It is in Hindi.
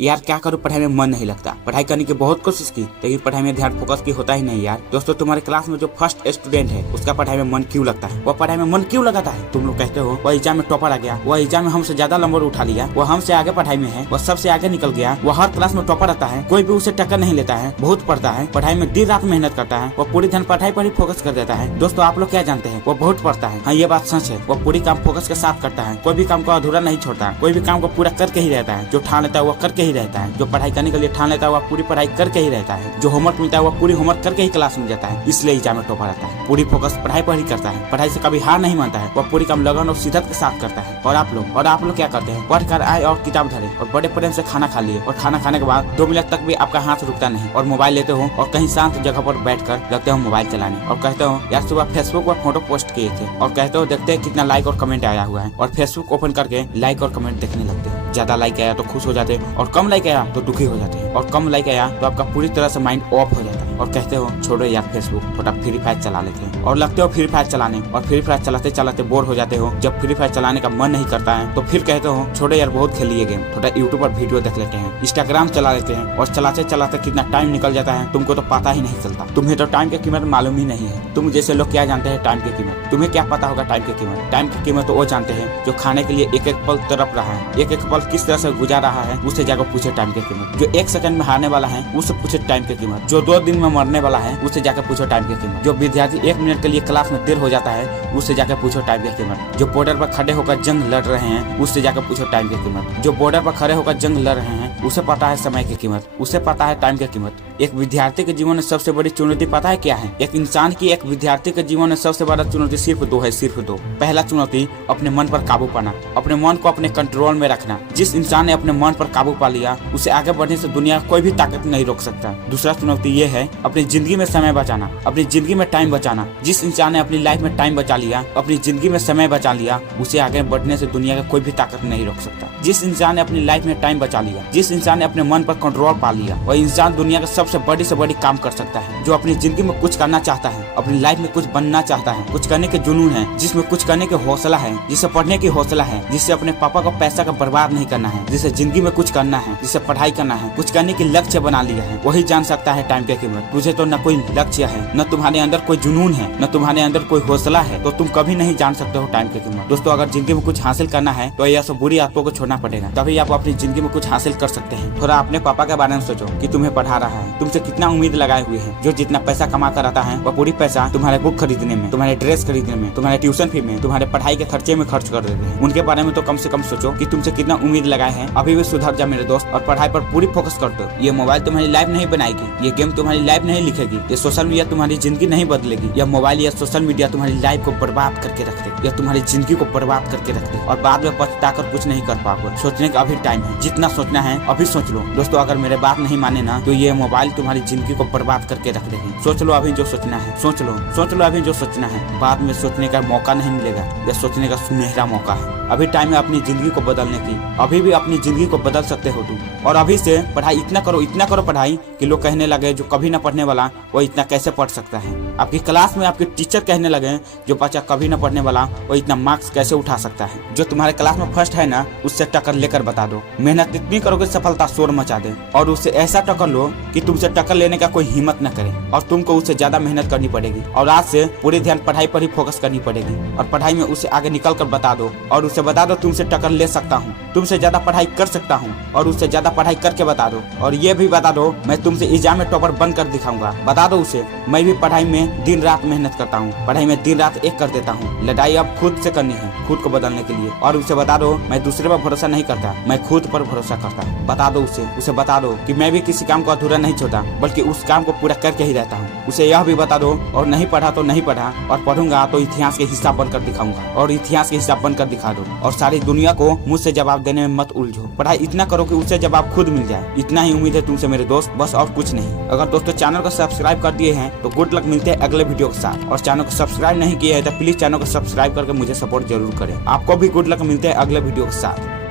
यार क्या करूँ, पढ़ाई में मन नहीं लगता। पढ़ाई करने की बहुत कोशिश की लेकिन पढ़ाई में ध्यान फोकस की होता ही नहीं यार। दोस्तों तुम्हारे क्लास में जो फर्स्ट स्टूडेंट है उसका पढ़ाई में मन क्यों लगता है? वह पढ़ाई में मन क्यों लगाता है? तुम लोग कहते हो वह एग्जाम में टॉपर आ गया, वह एग्जाम में हमसे ज्यादा नंबर उठा लिया, वह हमसे आगे पढ़ाई में है, वह सबसे आगे निकल गया, वह हर क्लास में टॉपर आता है, कोई भी उसे टक्कर नहीं लेता है, बहुत पढ़ता है, पढ़ाई में दिन रात मेहनत करता है, वह पूरी ध्यान पढ़ाई पर ही फोकस कर देता है। दोस्तों आप लोग क्या जानते हैं, वह बहुत पढ़ता है। हाँ ये बात सच है, वह पूरी काम फोकस के साथ करता है, कोई भी काम को अधूरा नहीं छोड़ता, कोई भी काम को पूरा करके ही रहता है। जो ठान लेता है वह करके ही रहता है, जो पढ़ाई करने के लिए ठान लेता है वह पूरी पढ़ाई करके ही रहता है, जो होमवर्क मिलता है वह पूरी होमवर्क करके ही क्लास में जाता है, इसलिए एग्जाम में टॉपर आता है। पूरी फोकस पढ़ाई पर ही करता है, पढ़ाई से कभी हार नहीं मानता है, वह पूरी काम लगन और शिद्दत के साथ करता है। और आप लोग क्या करते हैं? पढ़कर आए और किताब धरे और बड़े प्रेम से खाना खा लिए, और खाना खाने के बाद 2 मिनट तक भी आपका हाथ रुकता नहीं और मोबाइल लेते हो और कहीं शांत जगह पर बैठकर लगते हो मोबाइल चलाने और कहते हो यार सुबह फेसबुक पर फोटो पोस्ट किए थे, और कहते हो देखते हैं कितना लाइक और कमेंट आया हुआ है, और फेसबुक ओपन करके लाइक और कमेंट देखने लगते हैं। ज्यादा लाइक आया तो खुश हो जाते हैं और कम लाइक आया तो दुखी हो जाते हैं, और कम लाइक आया तो आपका पूरी तरह से माइंड ऑफ हो जाता है और कहते हो छोड़ो यार फेसबुक, थोड़ा फ्री फायर चला लेते हैं, और लगते हो फ्री फायर चलाने, और फ्री फायर चलाते चलाते बोर हो जाते हो। जब फ्री फायर चलाने का मन नहीं करता है तो फिर कहते हो छोड़ो यार बहुत खेलिए गेम, थोड़ा यूट्यूब पर वीडियो देख लेते हैं, इंस्टाग्राम चला लेते हैं, और चलाते चलाते कितना टाइम निकल जाता है तुमको तो पता ही नहीं चलता। तुम्हें तो टाइम की कीमत मालूम ही नहीं है। तुम जैसे लोग क्या जानते हैं टाइम की कीमत? तुम्हें क्या पता होगा टाइम की कीमत? टाइम की कीमत तो वो जानते हैं जो खाने के लिए एक एक पल तड़प रहा है, एक एक पल किस तरह से गुजार रहा है, उससे जाकर पूछे टाइम की कीमत। जो 1 सेकंड में हारने वाला है उससे पूछे टाइम की कीमत। जो 2 दिन में मरने वाला है उससे जाकर पूछो टाइम की कीमत। जो विद्यार्थी 1 मिनट के लिए क्लास में देर हो जाता है उससे जाकर पूछो टाइम की कीमत। जो बॉर्डर पर खड़े होकर जंग लड़ रहे हैं उससे जाकर पूछो टाइम की कीमत। जो बॉर्डर पर खड़े होकर जंग लड़ रहे हैं उसे पता है समय की कीमत, उसे पता है टाइम की कीमत। एक विद्यार्थी के जीवन में सबसे बड़ी चुनौती पता है क्या है? एक इंसान की, एक विद्यार्थी के जीवन में सबसे बड़ा चुनौती सिर्फ 2 है, सिर्फ 2। पहला चुनौती अपने मन पर काबू पाना, अपने मन को अपने कंट्रोल में रखना। जिस इंसान ने अपने मन पर काबू पा लिया उसे आगे बढ़ने से दुनिया कोई भी ताकत नहीं रोक सकता। दूसरा चुनौती ये है अपनी जिंदगी में समय बचाना, अपनी जिंदगी में टाइम बचाना। जिस इंसान ने अपनी लाइफ में टाइम बचा लिया, अपनी जिंदगी में समय बचा लिया, उसे आगे बढ़ने से दुनिया का कोई भी ताकत नहीं रोक सकता। जिस इंसान ने अपनी लाइफ में टाइम बचा लिया, जिस इंसान ने अपने मन पर कंट्रोल पा लिया, वह इंसान दुनिया का सबसे बड़ी से बड़ी काम कर सकता है। जो अपनी जिंदगी में कुछ करना चाहता है, अपनी लाइफ में कुछ बनना चाहता है, कुछ करने के जुनून है, जिसमें कुछ करने के हौसला है, जिसे पढ़ने की हौसला है, जिससे अपने पापा को पैसा का बर्बाद नहीं करना है, जिसे जिंदगी में कुछ करना है, जिसे पढ़ाई करना है, कुछ करने की लक्ष्य बना लिया है, वही जान सकता है टाइम की कीमत। तुझे तो न कोई लक्ष्य है, न तुम्हारे अंदर कोई जुनून है, न तुम्हारे अंदर कोई हौसला है, तो तुम कभी नहीं जान सकते हो टाइम की कीमत। दोस्तों अगर जिंदगी में कुछ हासिल करना है तो यह सब बुरी आदतों को छोड़ना पड़ेगा, तभी आप अपनी जिंदगी में कुछ हासिल कर सकते हैं। थोड़ा अपने पापा के बारे में सोचो कि तुम्हें पढ़ा रहा है, तुमसे कितना उम्मीद लगाए हुए है। जो जितना पैसा कमा कर आता है वह पूरी पैसा तुम्हारे बुक खरीदने में, तुम्हारे ड्रेस खरीदने में, तुम्हारे ट्यूशन फी में, तुम्हारे पढ़ाई के खर्चे में खर्च कर देते हैं। उनके बारे में तो कम से कम सोचो कि तुमसे कितना उम्मीद लगाए हैं। अभी भी सुधर जा मेरे दोस्त और पढ़ाई पर पूरी फोकस कर दो। ये मोबाइल तुम्हारी लाइफ नहीं बनाएगी, ये गेम तुम्हारी लाइफ नहीं लिखेगी, ये सोशल मीडिया तुम्हारी जिंदगी नहीं बदलेगी। यह मोबाइल या सोशल मीडिया तुम्हारी लाइफ को बर्बाद करके रख दे, यह तुम्हारी जिंदगी को बर्बाद करके रख दे और बाद में पछता कर कुछ नहीं कर पाओगे। सोचने का अभी टाइम है, जितना सोचना है अभी सोच लो। दोस्तों अगर मेरे बात नहीं माने ना तो ये मोबाइल तुम्हारी जिंदगी को बर्बाद करके रख देगी। सोच लो अभी जो सोचना है, सोच लो अभी जो सोचना है। बाद में सोचने का मौका नहीं मिलेगा, यह सोचने का सुनहरा मौका है। अभी टाइम है अपनी जिंदगी को बदलने की, अभी भी अपनी जिंदगी को बदल सकते हो तुम। और अभी से पढ़ाई इतना करो पढ़ाई कि लोग कहने लगे जो कभी न पढ़ने वाला वो इतना कैसे पढ़ सकता है। आपकी क्लास में आपके टीचर कहने लगे जो बच्चा कभी न पढ़ने वाला वो इतना मार्क्स कैसे उठा सकता है। जो तुम्हारे क्लास में फर्स्ट है ना उससे टक्कर लेकर बता दो। मेहनत इतनी करोगे सफलता शोर मचा दे, और उससे ऐसा टक्कर लो कि तुमसे टक्कर लेने का कोई हिम्मत न करे, और तुमको उससे ज्यादा मेहनत करनी पड़ेगी। और आज से पूरी ध्यान पढ़ाई पर ही फोकस करनी पड़ेगी, और पढ़ाई में उसे आगे निकल कर बता दो, और उसे बता दो तुमसे टक्कर ले सकता हूँ, तुमसे ज्यादा पढ़ाई कर सकता हूँ, और उससे ज्यादा पढ़ाई करके बता दो। और ये भी बता दो मैं तुमसे एग्जाम में टॉपर बनकर दिखाऊंगा। बता दो उसे मैं भी पढ़ाई में दिन रात मेहनत करता हूँ, पढ़ाई में दिन रात एक कर देता हूँ। लड़ाई अब खुद से करनी है, खुद को बदलने के लिए। और उसे बता दो मैं दूसरे पर भरोसा नहीं करता, मैं खुद पर भरोसा करता हूँ। बता दो उसे बता दो कि मैं भी किसी काम को अधूरा नहीं छोड़ता, बल्कि उस काम को पूरा करके ही रहता हूँ। उसे यह भी बता दो और नहीं पढ़ा तो नहीं पढ़ा, और पढ़ूंगा तो इतिहास के हिस्सा बनकर दिखाऊंगा, और इतिहास के हिस्सा बनकर दिखा दो। और सारी दुनिया को मुझसे जवाब देने में मत उलझो, पढ़ाई इतना करो कि उससे जवाब खुद मिल जाए। इतना ही उम्मीद है तुमसे मेरे दोस्त, बस और कुछ नहीं। अगर दोस्तों चैनल को सब्सक्राइब कर दिए हैं तो गुड लक, मिलते हैं अगले वीडियो के साथ। और चैनल को सब्सक्राइब नहीं किया है तो प्लीज चैनल को सब्सक्राइब करके मुझे सपोर्ट जरूर करें। आपको भी गुड लक, मिलते हैं अगले वीडियो के साथ।